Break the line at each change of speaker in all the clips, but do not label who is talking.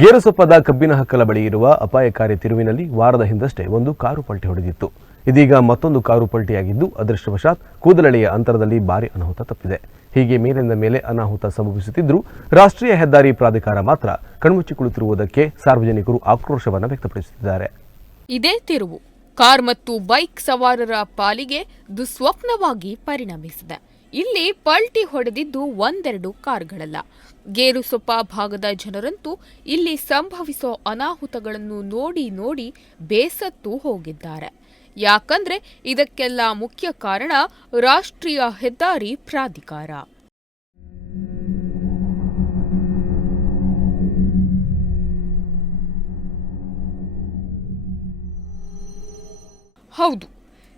ಗೇರುಸೊಪ್ಪದ ಕಬ್ಬಿನ ಹಕ್ಕಲ ಬಳಿ ಇರುವ ಅಪಾಯಕಾರಿ ತಿರುವಿನಲ್ಲಿ ವಾರದ ಹಿಂದಷ್ಟೇ ಒಂದು ಕಾರು ಪಲ್ಟಿ ಹೊಡೆದಿತ್ತು. ಇದೀಗ ಮತ್ತೊಂದು ಕಾರು ಪಲ್ಟಿಯಾಗಿದ್ದು ಅದೃಷ್ಟವಶಾತ್ ಕೂದಲಳೆಯ ಅಂತರದಲ್ಲಿ ಭಾರಿ ಅನಾಹುತ ತಪ್ಪಿದೆ. ಹೀಗೆ ಮೇಲಿಂದ ಮೇಲೆ ಅನಾಹುತ ಸಂಭವಿಸುತ್ತಿದ್ದರೂ ರಾಷ್ಟ್ರೀಯ ಹೆದ್ದಾರಿ ಪ್ರಾಧಿಕಾರ ಮಾತ್ರ ಕಣ್ಮುಚ್ಚಿ ಸಾರ್ವಜನಿಕರು ಆಕ್ರೋಶವನ್ನು ವ್ಯಕ್ತಪಡಿಸುತ್ತಿದ್ದಾರೆ.
ಇದೇ ತಿರುವು, ಕಾರ್ ಮತ್ತು ಬೈಕ್ ಸವಾರರ ಪಾಲಿಗೆ ದುಸ್ವಪ್ನವಾಗಿ ಪರಿಣಮಿಸಿದೆ. ಇಲ್ಲಿ ಪಲ್ಟಿ ಹೊಡೆದಿದ್ದು ಒಂದೆರಡು ಕಾರ್ಗಳಲ್ಲ. ಗೇರುಸೊಪ್ಪ ಭಾಗದ ಜನರಂತೂ ಇಲ್ಲಿ ಸಂಭವಿಸೋ ಅನಾಹುತಗಳನ್ನು ನೋಡಿ ನೋಡಿ ಬೇಸತ್ತು ಹೋಗಿದ್ದಾರೆ. ಯಾಕಂದ್ರೆ ಇದಕ್ಕೆಲ್ಲ ಮುಖ್ಯ ಕಾರಣ ರಾಷ್ಟ್ರೀಯ ಹೆದ್ದಾರಿ ಪ್ರಾಧಿಕಾರ. ಹೌದು,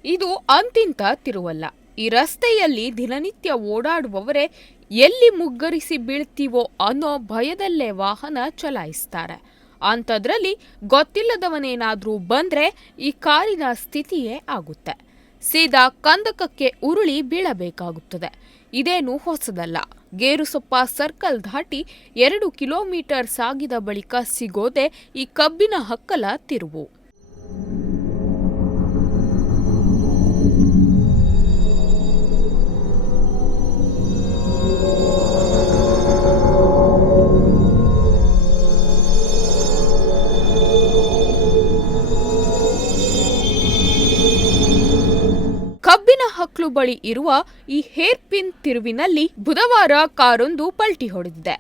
ಇದು ಅಂತಿಂತ ತಿರುವಲ್ಲ. ಈ ರಸ್ತೆಯಲ್ಲಿ ದಿನನಿತ್ಯ ಓಡಾಡುವವರೇ ಎಲ್ಲಿ ಮುಗ್ಗರಿಸಿ ಬೀಳ್ತೀವೋ ಅನ್ನೋ ಭಯದಲ್ಲೇ ವಾಹನ ಚಲಾಯಿಸ್ತಾರೆ. ಅಂಥದ್ರಲ್ಲಿ ಗೊತ್ತಿಲ್ಲದವನೇನಾದರೂ ಬಂದ್ರೆ ಈ ಕಾರಿನ ಸ್ಥಿತಿಯೇ ಆಗುತ್ತೆ. ಸೀದಾ ಕಂದಕಕ್ಕೆ ಉರುಳಿ ಬೀಳಬೇಕಾಗುತ್ತದೆ. ಇದೇನು ಹೊಸದಲ್ಲ. ಗೇರುಸೊಪ್ಪ ಸರ್ಕಲ್ ದಾಟಿ ಎರಡು ಕಿಲೋಮೀಟರ್ ಸಾಗಿದ ಬಳಿಕ ಸಿಗೋದೆ ಈ ಕಬ್ಬಿನ ಹಕ್ಕಲ ತಿರುವು. ಕಬ್ಬಿನ ಬಳಿ ಇರುವ ಈ ಹೇರ್ ಪಿನ್ ತಿರುವಿನಲ್ಲಿ ಬುಧವಾರ ಕಾರೊಂದು ಪಲ್ಟಿ ಹೊಡೆದಿದೆ.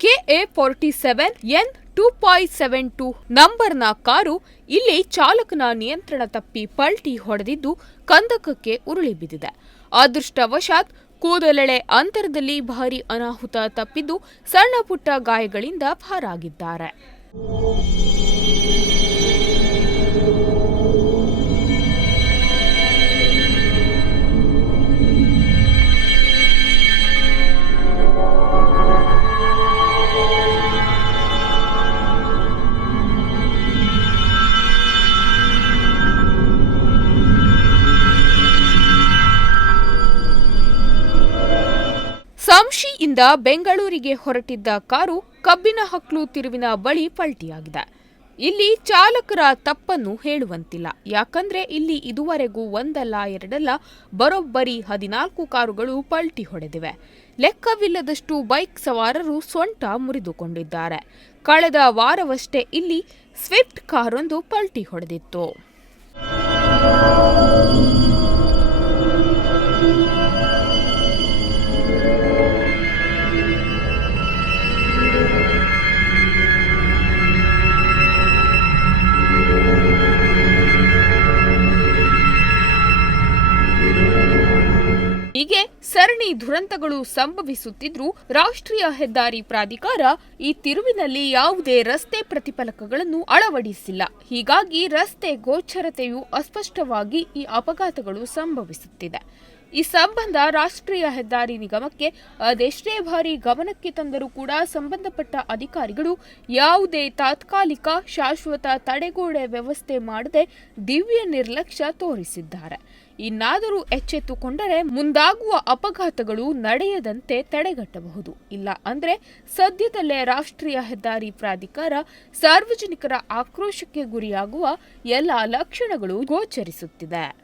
KA forty seven N two point seven two ನಂಬರ್ನ ಕಾರು ಇಲ್ಲಿ ಚಾಲಕನ ನಿಯಂತ್ರಣ ತಪ್ಪಿ ಪಲ್ಟಿ ಹೊಡೆದಿದ್ದು ಕಂದಕಕ್ಕೆ ಉರುಳಿ ಬಿದ್ದಿದೆ. ಅದೃಷ್ಟವಶಾತ್ ಕೂದಲೆಳೆ ಅಂತರದಲ್ಲಿ ಭಾರಿ ಅನಾಹುತ ತಪ್ಪಿದ್ದು ಸಣ್ಣ ಪುಟ್ಟ ಗಾಯಗಳಿಂದ ಪಾರಾಗಿದ್ದಾರೆ. ಸಂಶಿಯಿಂದ ಬೆಂಗಳೂರಿಗೆ ಹೊರಟಿದ್ದ ಕಾರು ಕಬ್ಬಿನ ಹಕ್ಲು ತಿರುವಿನ ಬಳಿ ಪಲ್ಟಿಯಾಗಿದೆ. ಇಲ್ಲಿ ಚಾಲಕರ ತಪ್ಪನ್ನು ಹೇಳುವಂತಿಲ್ಲ. ಯಾಕಂದ್ರೆ ಇಲ್ಲಿ ಇದುವರೆಗೂ ಒಂದಲ್ಲ, ಎರಡಲ್ಲ, ಬರೋಬ್ಬರಿ ಹದಿನಾಲ್ಕು ಕಾರುಗಳು ಪಲ್ಟಿ ಹೊಡೆದಿವೆ. ಲೆಕ್ಕವಿಲ್ಲದಷ್ಟು ಬೈಕ್ ಸವಾರರು ಸೊಂಟ ಮುರಿದುಕೊಂಡಿದ್ದಾರೆ. ಕಳೆದ ವಾರವಷ್ಟೇ ಇಲ್ಲಿ ಸ್ವಿಫ್ಟ್ ಕಾರೊಂದು ಪಲ್ಟಿ ಹೊಡೆದಿತ್ತು. ಹೀಗೆ ಸರಣಿ ದುರಂತಗಳು ಸಂಭವಿಸುತ್ತಿದ್ರೂ ರಾಷ್ಟ್ರೀಯ ಹೆದ್ದಾರಿ ಪ್ರಾಧಿಕಾರ ಈ ತಿರುವಿನಲ್ಲಿ ಯಾವುದೇ ರಸ್ತೆ ಪ್ರತಿಫಲಕಗಳನ್ನು ಅಳವಡಿಸಿಲ್ಲ. ಹೀಗಾಗಿ ರಸ್ತೆ ಗೋಚರತೆಯು ಅಸ್ಪಷ್ಟವಾಗಿ ಈ ಅಪಘಾತಗಳು ಸಂಭವಿಸುತ್ತಿದೆ. ಈ ಸಂಬಂಧ ರಾಷ್ಟ್ರೀಯ ಹೆದ್ದಾರಿ ನಿಗಮಕ್ಕೆ ಅದೆಷ್ಟೇ ಬಾರಿ ಗಮನಕ್ಕೆ ತಂದರೂ ಕೂಡ ಸಂಬಂಧಪಟ್ಟ ಅಧಿಕಾರಿಗಳು ಯಾವುದೇ ತಾತ್ಕಾಲಿಕ ಶಾಶ್ವತ ತಡೆಗೋಡೆ ವ್ಯವಸ್ಥೆ ಮಾಡದೆ ದಿವ್ಯ ನಿರ್ಲಕ್ಷ್ಯ ತೋರಿಸಿದ್ದಾರೆ. ಇನ್ನಾದರೂ ಎಚ್ಚೆತ್ತುಕೊಂಡರೆ ಮುಂದಾಗುವ ಅಪಘಾತಗಳು ನಡೆಯದಂತೆ ತಡೆಗಟ್ಟಬಹುದು. ಇಲ್ಲ ಅಂದರೆ ಸದ್ಯದಲ್ಲೇ ರಾಷ್ಟ್ರೀಯ ಹೆದ್ದಾರಿ ಪ್ರಾಧಿಕಾರ ಸಾರ್ವಜನಿಕರ ಆಕ್ರೋಶಕ್ಕೆ ಗುರಿಯಾಗುವ ಎಲ್ಲ ಲಕ್ಷಣಗಳು ಗೋಚರಿಸುತ್ತಿದೆ.